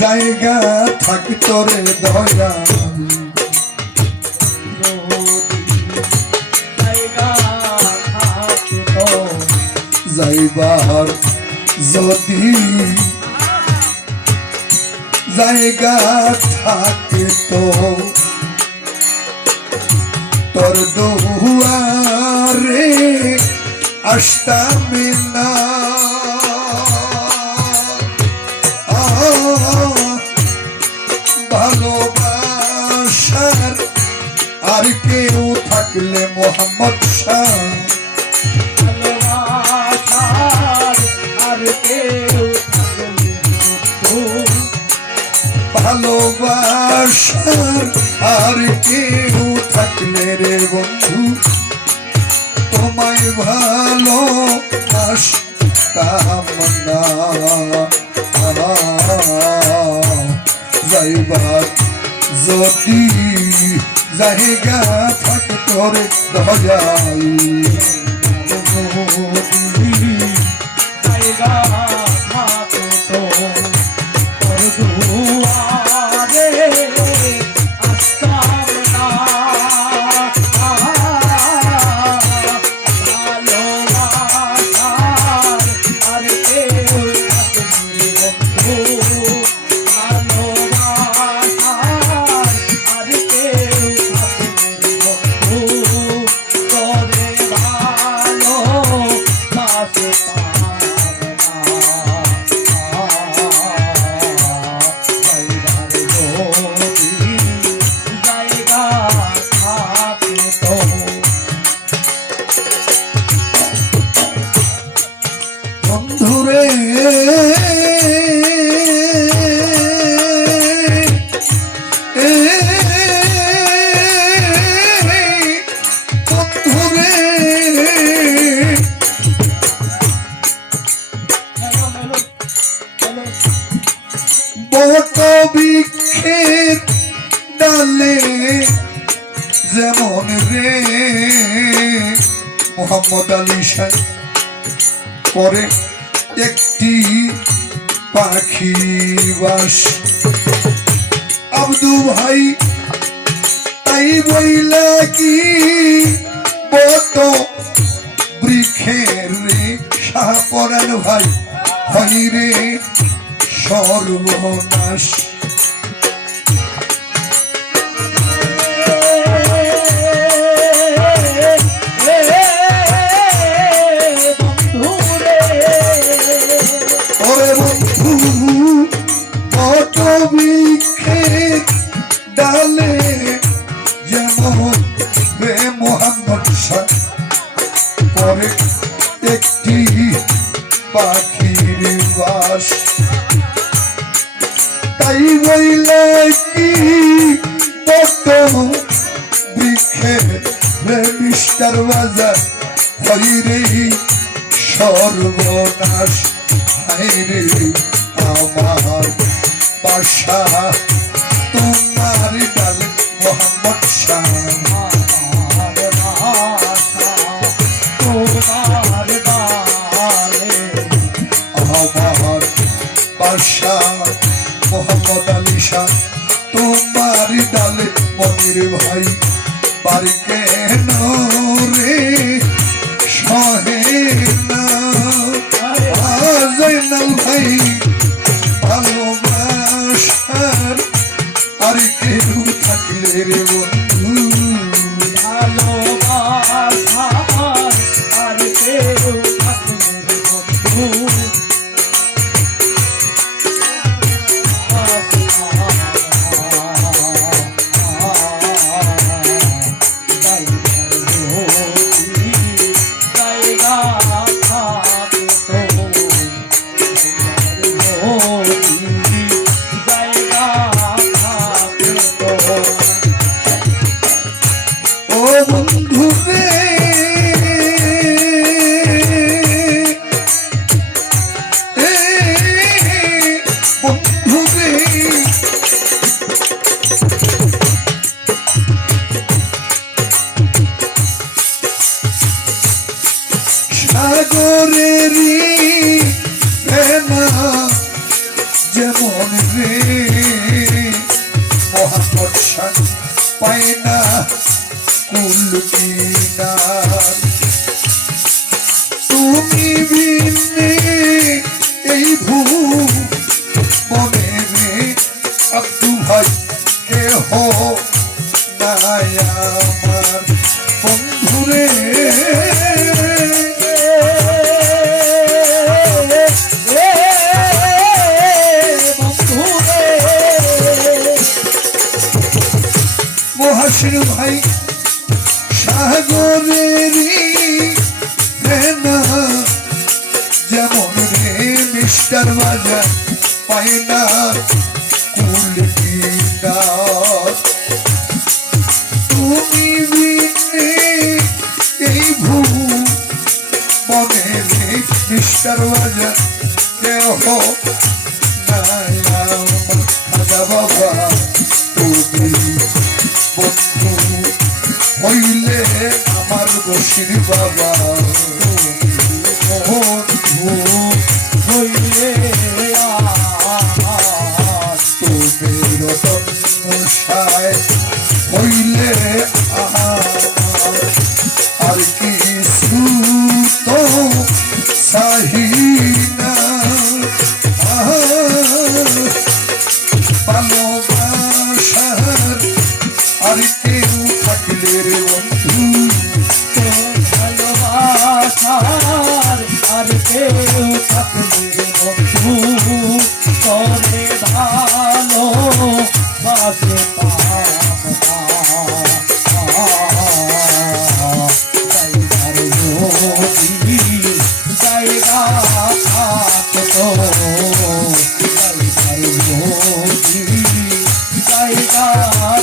জায়গা থাকতো রে দয়া যাইবার যদি জায়গা থাকে তো তোর দুয়ারে আসতাম না ভালোবাসার আর কেউ থাকলে মোহাম্মদ শাহ ভালোবাসার আর কেউ থাকলে রে বন্ধু তোমায় ভালোবাসতাম না যাইবার যদি জায়গা থাকতো রে দয়াল জায়গা থাকতো তোর দুয়ারে আসতাম না ভালোবাসার আর কেউ থাকলে বন্ধু বন্ধুরে বট বৃক্ষের ডালে যেমন রে মোহাম্মদ আলী শাহ করে একটি পাখি বাস আব্দু ভাই তাই বইলা কি বট বৃক্ষের রে শাহপরাণ ভাই হয় রে সর্বনাশ ডালে যেমন রে মোহাম্মদ শাহ করে একটি পাখির বাস তাই বইলে কি বট বৃক্ষের রে মিস্টার বাজার হয় রে সর্বনাশ হায় রে আমার বাসা তোমার ডাল মোহাম্মদ শাহ তোমার ডালে আমার বাসা মোহাম্মদ আলী শাহ তোমার ডালে মনির ভাই বার কেন রে সহে না জয়নাল ভাই ভালোবাসার আর কেউ থাকলে রে বন্ধু ভালোবাসার আর কেউ থাকলে রে বন্ধু রে মোহাম্মদ শাহ পায় না কুল কিনার তুমি বিনে এই ভুবনে রে আব্দু ভাই কেহ নাই আমার বন্ধুরে মহাশির ভাই সাগরেরই না যেমন রে মিস্টার বাজার পায় না কুল কিনার তুমি বিনে এই ভুবনে রে মিস্টার বাজার কেহ নাই আমার খাজা বাবা তুমি বন্ধু হইলে আমার বসির বাবা বন্ধু হইলে তুমি রতন সায় হইলে আর কিছু তো চাহিনা ভালোবাসার আর কেউ থাকলে রে বন্ধু ভালোবাসার আর কেউ থাকলে বন্ধু করে ভালো বাসে জায়গার যদি জায়গা থাকতো জায়গার যদি জায়গা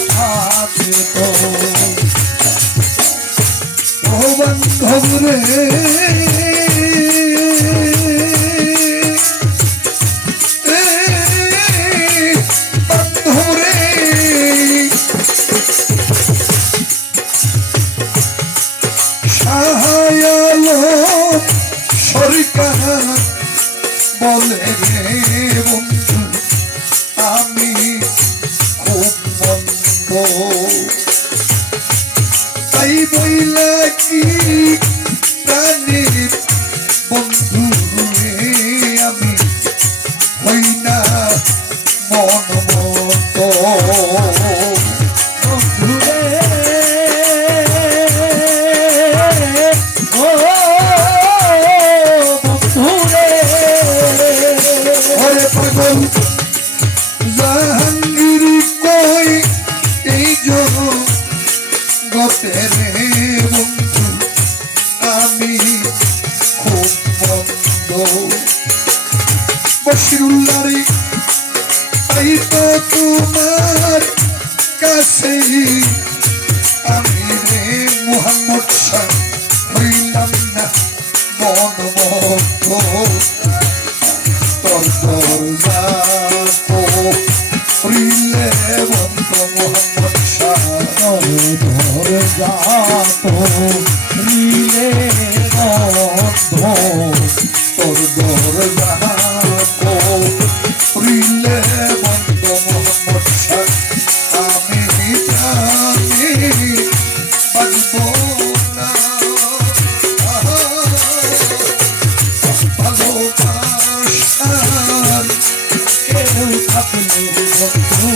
থাকতো ও বান্ধব রে বান্ধব রে সাহায়ালো সরকার বলে রে বন্ধু আমি খুব মন্দ তাই বইলা কি প্রাণীর বন্ধু রে আমি হই না মন মতো বন্ধুরে ও বন্ধুরে ওরে পাগল জাহাঙ্গীর কই এই জগতে রে বন্ধু আমি খুব মন্দ বশিরুল্লাহ রে তাই তো তোমার কাছে আমি রে মুহাম্মদ শাহ হইলাম না মন মতো তোর দরজা তো রিলে বন্ধ মুহাম্মদ শাহ ধর যাতো রিলে বন্ধ তোর দরজা তো রিলে বন্ধ মুহাম্মদ শাহ আমি জানি বাজব না ভালোবাসার কেউ থাকলে বন্ধু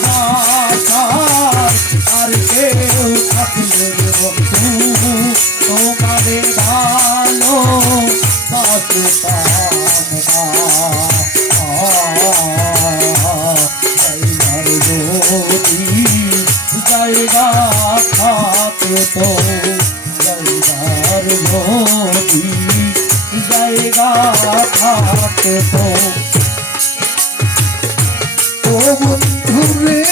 ভালোবাসার আর কেউ থাকলে বন্ধু তোমারে ভালো বাসতাম না জায়গার যদি জায়গা থাকতো জায়গার যদি জায়গা থাকতো ও বন্ধু রে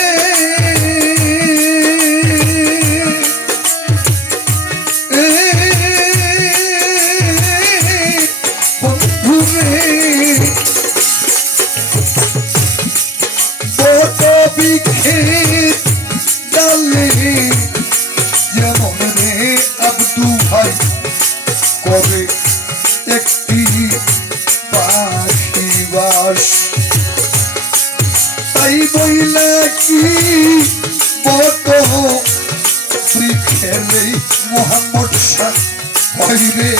বন্ধু রে কত বিক্ষেপ ডালে যেমন রে আব্দু ভাই করে একটি পাখি বাস বইলা কি বত বৃক্ষেলে মোহাম্মদ শাহ হইরে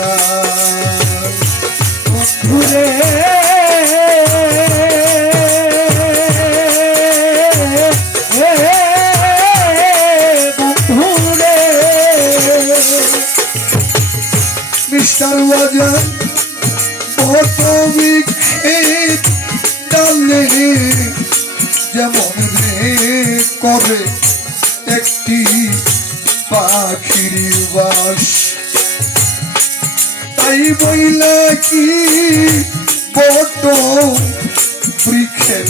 সর্বনাশ ঘুরে বন্ধুরে মিস্টার ওয়াজান বত বৃক্ষের ডালে যেমন রে করে একটি পাখির বাস তাই বইলা কি বট বৃক্ষের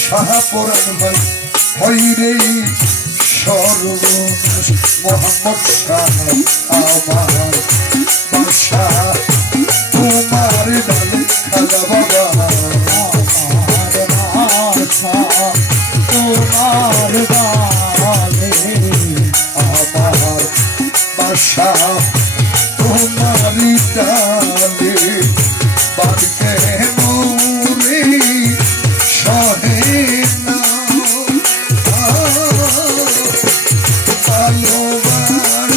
শাহপরান ভাই হইরে সর্বনাশ মোহাম্মদ শাহ আমার বাসা তোমার ডালে খাজা বাবা তোমার গালে আমার বাসা তোমারি ডালে বাড়কে মোরে সহে না ভালোবাসার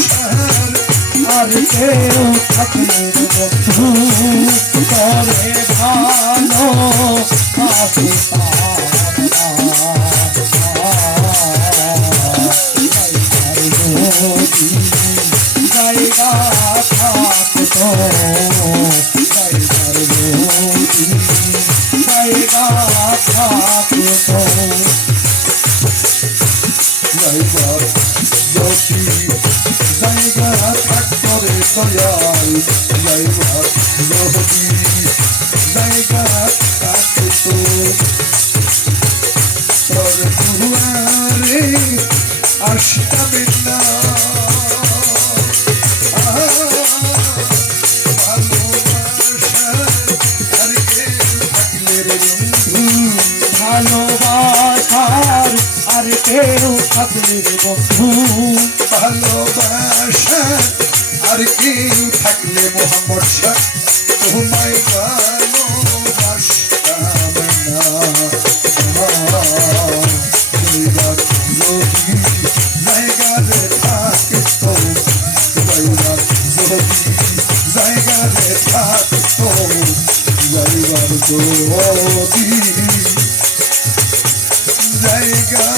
আর কেউ থাকলে বন্ধু করে ভালো আসে জায়গা থাকতো জায়গা থাকতো যাইবার যদি জায়গা থাকতো রে দয়াল যাইবার যদি জায়গা থাকতো তোর দুয়ারে আসতাম না ভালোবাসার আর কেউ থাকলে বন্ধু ভালোবাসা আর কেউ থাকলে মোহাম্মদ শাহ তোমায় ভালোবাসতাম না জায়গাতে থাকতো জায়গাতে থাকতো যাইবার যদি জায়গা